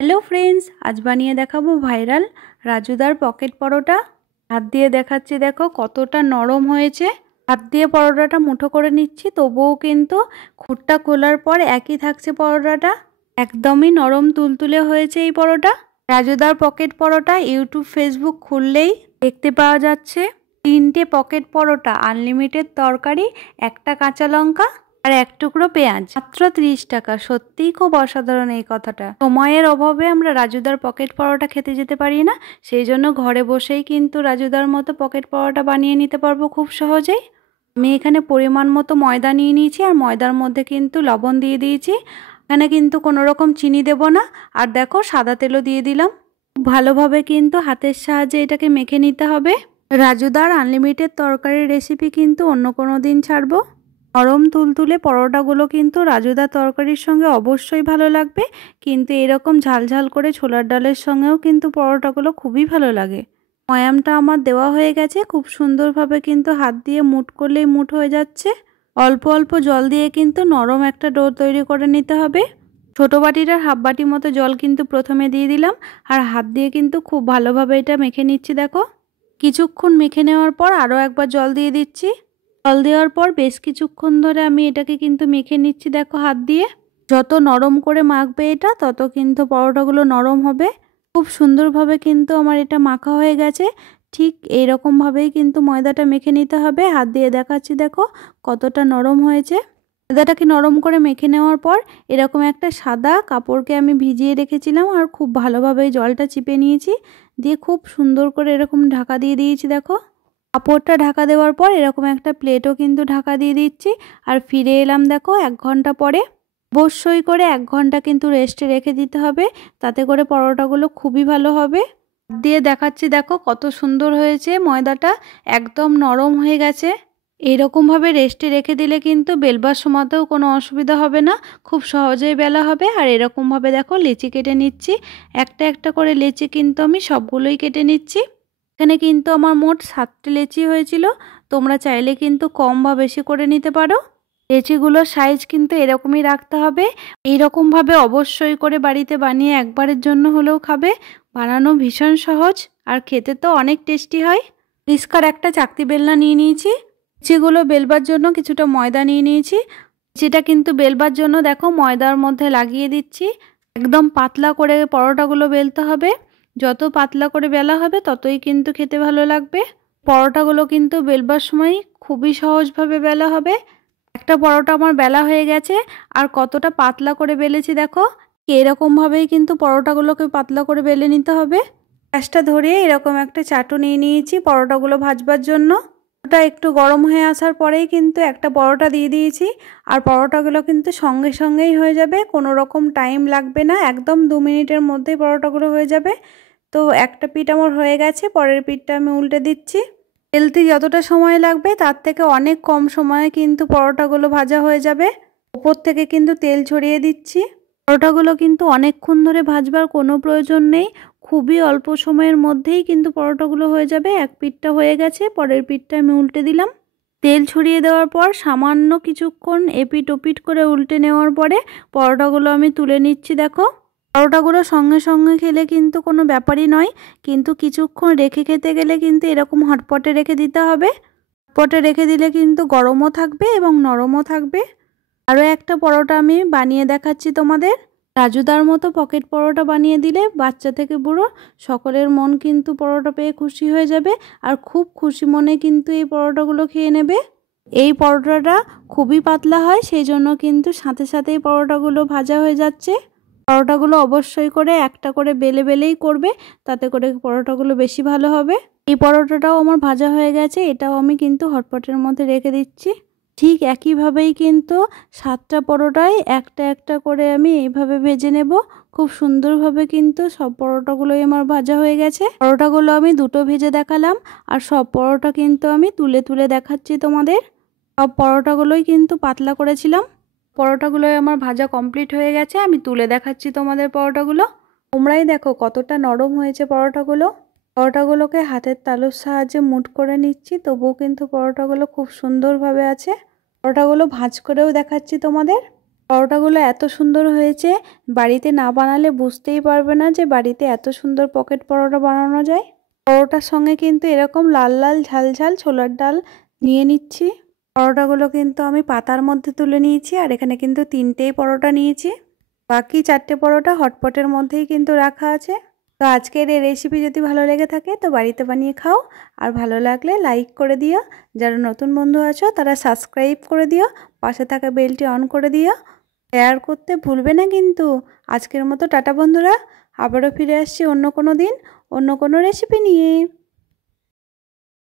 Hello friends, আজ বানিয়ে দেখাবো ভাইরাল রাজুদার পকেট পরোটা। হাত দিয়ে দেখাচ্ছি, দেখো কতটা নরম হয়েছে। হাত দিয়ে পরোটাটা মুঠো করে নিচ্ছি, তবুও কিন্তু খুঁটটা খোলার পর একই থাকছে পরোটাটা। একদমই নরম তুলতুলে হয়েছে এই পরোটা। রাজুদার পকেট পরোটা ইউটিউব ফেসবুক খুললেই দেখতে পাওয়া যাচ্ছে। 3টে পকেট পরোটা, আনলিমিটেড তরকারি, একটা কাঁচা লঙ্কা আর এক টুকরো পেঁয়াজ, মাত্র 30 টাকা। সত্যিই খুব অসাধারণ এই কথাটা। সময়ের অভাবে আমরা রাজুদার পকেট পরোটা খেতে যেতে পারি না, সেই জন্য ঘরে বসেই কিন্তু রাজুদার মতো পকেট পরোটা বানিয়ে নিতে পারবো খুব সহজেই। আমি এখানে পরিমাণ মতো ময়দা নিয়ে নিয়েছি, আর ময়দার মধ্যে কিন্তু লবণ দিয়ে দিয়েছি। এখানে কিন্তু কোনো রকম চিনি দেব না। আর দেখো, সাদা তেলও দিয়ে দিলাম। ভালোভাবে কিন্তু হাতের সাহায্যে এটাকে মেখে নিতে হবে। রাজুদার আনলিমিটেড তরকারির রেসিপি কিন্তু অন্য কোনো দিন ছাড়বো। নরম তুলতুলে পরোটাগুলো কিন্তু রাজুদার তরকারির সঙ্গে অবশ্যই ভালো লাগবে, কিন্তু এরকম ঝালঝাল করে ছোলার ডালের সঙ্গেও কিন্তু পরোটাগুলো খুবই ভালো লাগে। ময়ামটা আমার দেওয়া হয়ে গেছে, খুব সুন্দরভাবে কিন্তু হাত দিয়ে মুঠ করলেই মুঠ হয়ে যাচ্ছে। অল্প অল্প জল দিয়ে কিন্তু নরম একটা ডো তৈরি করে নিতে হবে। ছোটো বাটির আর হাফ বাটি মতো জল কিন্তু প্রথমে দিয়ে দিলাম, আর হাত দিয়ে কিন্তু খুব ভালোভাবে এটা মেখে নিচ্ছি। দেখো, কিছুক্ষণ মেখে নেওয়ার পর আরও একবার জল দিয়ে দিচ্ছি। জল দেওয়ার পর বেশ কিছুক্ষণ ধরে আমি এটাকে কিন্তু মেখে নিচ্ছি। দেখো, হাত দিয়ে যত নরম করে মাখবে এটা, তত কিন্তু পরোটাগুলো নরম হবে। খুব সুন্দরভাবে কিন্তু আমার এটা মাখা হয়ে গেছে। ঠিক এইরকমভাবেই কিন্তু ময়দাটা মেখে নিতে হবে। হাত দিয়ে দেখাচ্ছি, দেখো কতটা নরম হয়েছে। ময়দাটাকে নরম করে মেখে নেওয়ার পর এরকম একটা সাদা কাপড়কে আমি ভিজিয়ে রেখেছিলাম, আর খুব ভালোভাবে জলটা চিপে নিয়েছি, দিয়ে খুব সুন্দর করে এরকম ঢাকা দিয়ে দিয়েছি। দেখো, কাপড়টা ঢাকা দেওয়ার পর এরকম একটা প্লেটও কিন্তু ঢাকা দিয়ে দিচ্ছি। আর ফিরে এলাম দেখো 1 ঘন্টা পরে। অবশ্যই করে 1 ঘন্টা কিন্তু রেস্টে রেখে দিতে হবে, তাতে করে পরোটাগুলো খুবই ভালো হবে। দিয়ে দেখাচ্ছি, দেখো কত সুন্দর হয়েছে। ময়দাটা একদম নরম হয়ে গেছে। এইরকমভাবে রেস্টে রেখে দিলে কিন্তু বেলবার সময়তেও কোনো অসুবিধা হবে না, খুব সহজেই বেলা হবে। আর এরকমভাবে দেখো লেচি কেটে নিচ্ছি। একটা একটা করে লেচি কিন্তু আমি সবগুলোই কেটে নিচ্ছি। এখানে কিন্তু আমার মোট 7টে লেচি হয়েছিল। তোমরা চাইলে কিন্তু কম বা বেশি করে নিতে পারো। লেচিগুলোর সাইজ কিন্তু এরকমই রাখতে হবে। এইরকমভাবে অবশ্যই করে বাড়িতে বানিয়ে একবারের জন্য হলেও খাবে। বানানো ভীষণ সহজ, আর খেতে তো অনেক টেস্টি হয়। পরিষ্কার একটা চাকতি বেলনা নিয়ে নিয়েছি। লেচিগুলো বেলবার জন্য কিছুটা ময়দা নিয়ে নিয়েছি। যেটা কিন্তু বেলবার জন্য দেখো ময়দার মধ্যে লাগিয়ে দিচ্ছি। একদম পাতলা করে পরোটাগুলো বেলতে হবে। যত পাতলা করে বেলা হবে ততই কিন্তু খেতে ভালো লাগবে। পরোটাগুলো কিন্তু বেলবার সময় খুবই সহজভাবে বেলা হবে। একটা পরোটা আমার বেলা হয়ে গেছে। আর কতটা পাতলা করে বেলেছি দেখো। এরকমভাবেই কিন্তু পরোটাগুলোকে পাতলা করে বেলে নিতে হবে। গ্যাসটা ধরিয়ে এরকম একটা চাটু নিয়ে নিয়েছি পরোটাগুলো ভাজবার জন্য। ওটা একটু গরম হয়ে আসার পরেই কিন্তু একটা পরোটা দিয়ে দিয়েছি। আর পরোটাগুলো কিন্তু সঙ্গে সঙ্গেই হয়ে যাবে, কোনো রকম টাইম লাগবে না। একদম 2 মিনিটের মধ্যেই পরোটাগুলো হয়ে যাবে। তো একটা পিঠ আমার হয়ে গেছে, পরের পিঠটা আমি উল্টে দিচ্ছি। বেলতে যতটা সময় লাগবে তার থেকে অনেক কম সময়ে কিন্তু পরোটাগুলো ভাজা হয়ে যাবে। ওপর থেকে কিন্তু তেল ছড়িয়ে দিচ্ছি। পরোটাগুলো কিন্তু অনেকক্ষণ ধরে ভাজবার কোনো প্রয়োজন নেই, খুবই অল্প সময়ের মধ্যেই কিন্তু পরোটাগুলো হয়ে যাবে। এক পিঠটা হয়ে গেছে, পরের পিঠটা আমি উল্টে দিলাম। তেল ছড়িয়ে দেওয়ার পর সামান্য কিছুক্ষণ এপিট ওপিট করে উল্টে নেওয়ার পরে পরোটাগুলো আমি তুলে নিচ্ছি। দেখো, পরোটাগুলো সঙ্গে সঙ্গে খেলে কিন্তু কোনো ব্যাপারই নয়, কিন্তু কিছুক্ষণ রেখে খেতে গেলে কিন্তু এরকম হটপটে রেখে দিতে হবে। হটপটে রেখে দিলে কিন্তু গরমও থাকবে এবং নরমও থাকবে। আরও একটা পরোটা আমি বানিয়ে দেখাচ্ছি তোমাদের। রাজুদার মতো পকেট পরোটা বানিয়ে দিলে বাচ্চা থেকে বুড়ো সকলের মন কিন্তু পরোটা পেয়ে খুশি হয়ে যাবে, আর খুব খুশি মনে কিন্তু এই পরোটাগুলো খেয়ে নেবে। এই পরোটাটা খুবই পাতলা হয়, সেই জন্য কিন্তু সাথে সাথেই পরোটাগুলো ভাজা হয়ে যাচ্ছে। পরোটাগুলো অবশ্যই করে একটা করে বেলে বেলেই করবে, তাতে করে পরোটাগুলো বেশি ভালো হবে। এই পরোটাটাও আমার ভাজা হয়ে গেছে, এটাও আমি কিন্তু হটপটের মধ্যে রেখে দিচ্ছি। ঠিক একইভাবেই কিন্তু 7টা পরোটাই একটা একটা করে আমি এইভাবে ভেজে নেব। খুব সুন্দরভাবে কিন্তু সব পরোটাগুলোই আমার ভাজা হয়ে গেছে। পরোটাগুলো আমি দুটো ভেজে দেখালাম, আর সব পরোটা কিন্তু আমি তুলে তুলে দেখাচ্ছি তোমাদের। সব পরোটাগুলোই কিন্তু পাতলা করেছিলাম। পরোটাগুলোই আমার ভাজা কমপ্লিট হয়ে গেছে, আমি তুলে দেখাচ্ছি তোমাদের পরোটাগুলো। তোমরাই দেখো কতটা নরম হয়েছে পরোটাগুলো। পরোটাগুলোকে হাতের তালুর সাহায্যে মুঠ করে নিচ্ছি, তবুও কিন্তু পরোটাগুলো খুব সুন্দরভাবে আছে। পরোটাগুলো ভাঁজ করেও দেখাচ্ছি তোমাদের। পরোটাগুলো এত সুন্দর হয়েছে, বাড়িতে না বানালে বুঝতেই পারবে না যে বাড়িতে এত সুন্দর পকেট পরোটা বানানো যায়। পরোটার সঙ্গে কিন্তু এরকম লাল লাল ঝাল ঝাল ছোলার ডাল নিয়ে নিচ্ছি। পরোটাগুলো কিন্তু আমি পাতার মধ্যে তুলে নিয়েছি, আর এখানে কিন্তু 3টেই পরোটা নিয়েছি। বাকি 4টে পরোটা হটপটের মধ্যেই কিন্তু রাখা আছে। তো আজকের এই রেসিপি যদি ভালো লেগে থাকে তো বাড়িতে বানিয়ে খাও, আর ভালো লাগলে লাইক করে দিও। যারা নতুন বন্ধু আছো তারা সাবস্ক্রাইব করে দিও, পাশে থাকা বেলটি অন করে দিও। শেয়ার করতে ভুলবে না কিন্তু। আজকের মতো টাটা বন্ধুরা, আবারও ফিরে আসছি অন্য কোনো দিন অন্য কোনো রেসিপি নিয়ে।